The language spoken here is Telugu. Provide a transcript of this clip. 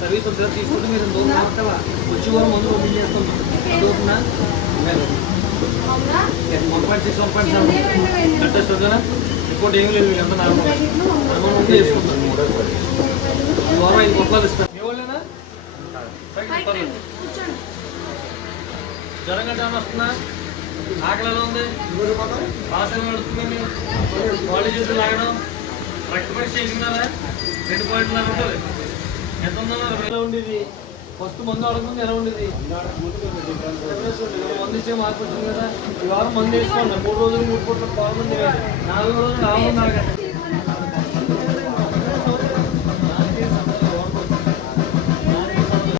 సర్వీస్ ఒకసారి తీసుకుంటే మీరు వచ్చి వారం మందు ఓపెన్ చేసుకుంటాం చదువుతున్నా 1.6 1.7 కంటెస్ట్ వద్దా రిపోర్ట్ ఏం లేదు ఎంత నార్మల్ ముందు చేసుకుంటాం ఈ వారం 5 రూపాయలు ఇస్తాను ఏ వాళ్ళేనా జ్వరం గంట వస్తుందా ఆకలి ఎలా ఉంది ఆసన పడుతుంది బాడీ చేసి లాగడం రక్త పరీక్ష చేసిందా 2 పాయింట్లు ఉంటుంది ఎంత ఉందో ఎలా ఉండేది ఫస్ట్ మందు అడగకుండా ఎలా ఉండేది మందు ఇచ్చే మార్పు వచ్చింది కదా ఈ వారం మందు వేసుకోండి 3 రోజులు 3 పూటలు బాగుంది 4 రోజులు 4 మంది